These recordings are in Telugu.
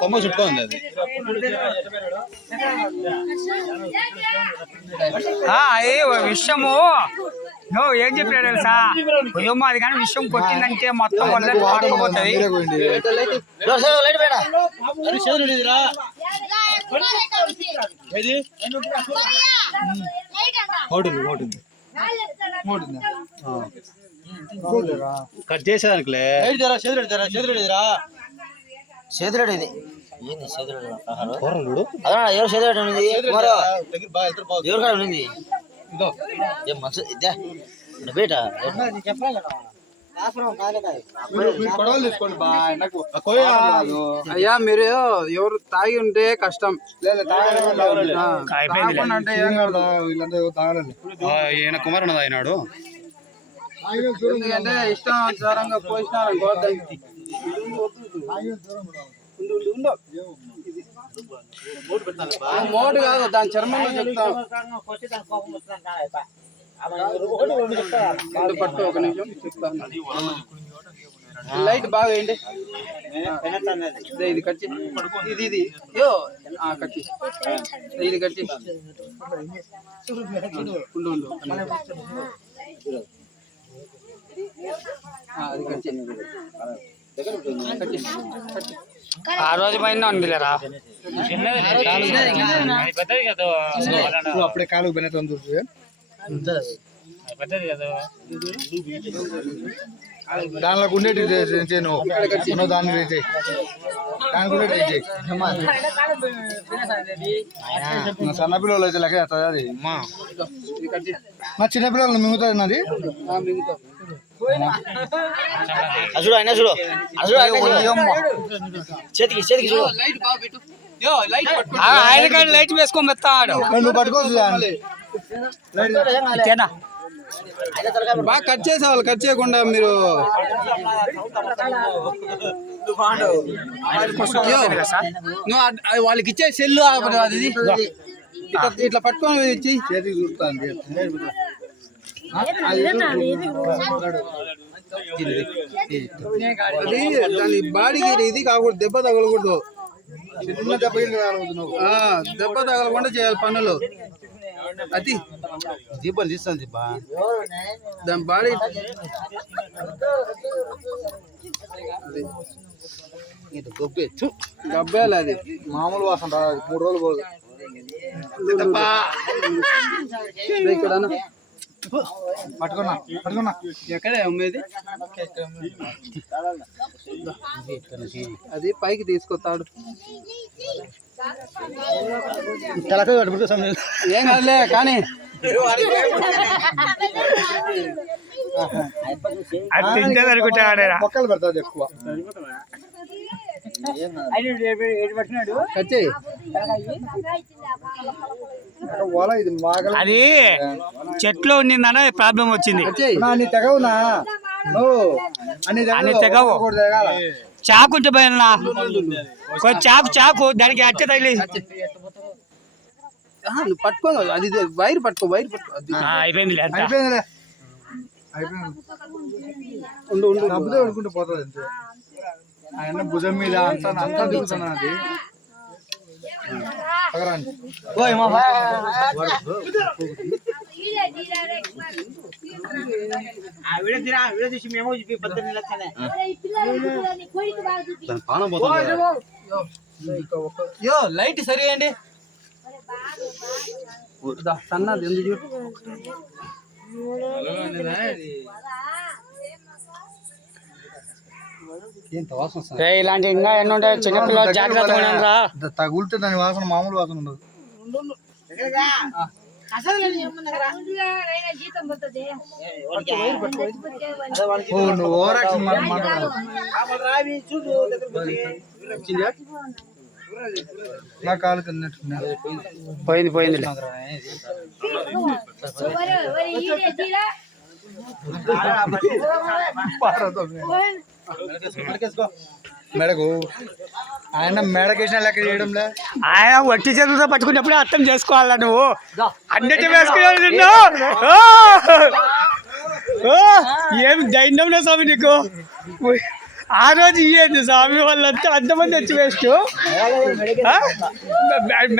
కొమ్మ చుట్టుకోండి అది. విషయము నువ్వు ఏం చెప్పాడు తెలుసా? ఉదయం అది కానీ విషయం కొట్టిందంటే మొత్తం వాడుకోపోతుంది. కట్ చేసేదానికిలే సేతురాడు ఇది ఏంది సేతురాడు అదే ఎవరు సేతురాడు ఉంది ఎవరు కాడ ఉంది మంచి ఇదే బేట అయ్యా మీరు ఎవరు తాగి ఉంటే కష్టం. ఈయన కుమారుడు అయినాడు ఎందుకంటే ఇష్టానుసారంగా పోసినారు మోటు కాదు దాని చర్మంలో చెప్తాను. పట్టు ఒక నిమిషం చెప్తాను. లైట్ బాగా వేయండి. ఇది కట్ ఇది ఇది కట్ ఇది కట్ ఉండు అది కట్ ఆ రోజు పైన ఉందిలేరా అప్పుడే కాలు బెనెతుంది దానిలో ఉండేటి దాన్ని సన్నపిల్లలు అయితే లెక్క చేస్తుంది అది అమ్మా. నా చిన్నపిల్లలు మింగుతుంది నాది. చూడు ఆయన చూడు చేతికి చేతికి చూడు ఆయన లైట్ వేసుకొని పెడతాడు. నువ్వు పట్టుకోవచ్చు బాగా కట్ చేసేవాళ్ళు. కట్ చేయకుండా మీరు వాళ్ళకి ఇచ్చే సెల్లు అది ఇట్లా పట్టుకొని ఇచ్చి చేతికి చూస్తాను. అది దాని బాడీకి ఇది కాకూడదు, దెబ్బ తగలకూడదు. దెబ్బ తగలకుండా చేయాలి పనులు. అది దీపాలు తీస్తాను దీపా దాని బాడీ గబ్బేయాలి. అది మామూలు వాసన రాదు, 3 రోజులు పోదు. ఇక్కడ పట్టుకున్నా పట్టుకున్నా ఎక్కడే అమ్మేది. అది పైకి తీసుకొస్తాడు. ఏం కాదులే కానీ మొక్కలు పెడతాది ఎక్కువ. అది చెట్లో ఉండిందనే ప్రాబ్లం వచ్చింది. తెగవునా అని తెగవు. చాకుంటే పోయినా చాకు దానికి అచ్చ తగిలి పట్టుకో. అది వైర్ పట్టుకో. వైర్ పట్టుకో. అయిపోయింది. ఉండు ఉండు నబ్బుదే అనుకుంటూ పోతుంది అంతే. ఆయన భుజం మీద అంతా అంతా దిగుతున్నది. లైట్ సరియండి. సన్నది ఎందుకు ఇలాంటి ఇంకా ఎన్ని ఉంటాయి. చిన్నపిల్లలు జాగ్రత్త తగులితే దాని వాసన మామూలు వాసన ఉండదు. నా కాలు తిన్నట్టు పోయింది పోయింది. మెడకు ఆయన మెడకేసిన లెక్క చేయడంలే. ఆయన వట్టి చేతులతో పట్టుకున్నప్పుడే అర్థం చేసుకోవాలా నువ్వు అన్నిటి వేసుకున్నావు నిన్ను ఏం దైన్యంలో స్వామి నీకు ఆ రోజు ఇయ్యేది స్వామి వాళ్ళంతా అంతమంది వచ్చి వేస్ట్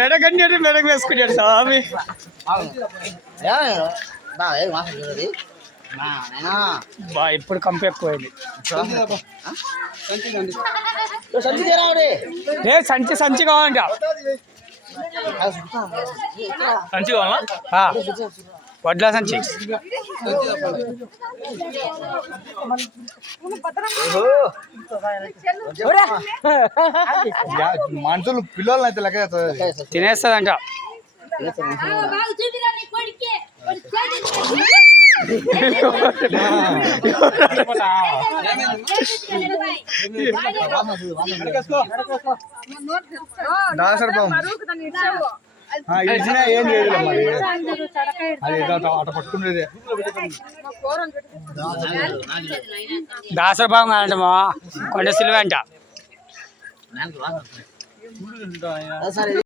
మెడకన్నీ మెడకు వేసుకున్నాడు స్వామి. బా ఇప్పుడు కంపు ఎక్కువైంది. ఏ సంచి సంచి కావాలంట. సంచి కావాలా? వడ్ల సంచి. మనుషులు పిల్లలు అయితే లెక్క చేస్తుంది. తినేస్తుందంట. దాసర్బాబు ఇచ్చినా ఏం లేదు అది అట పట్టుకునేదే. దాసరబాబు అంటమా కొండ సిల్వ అంట.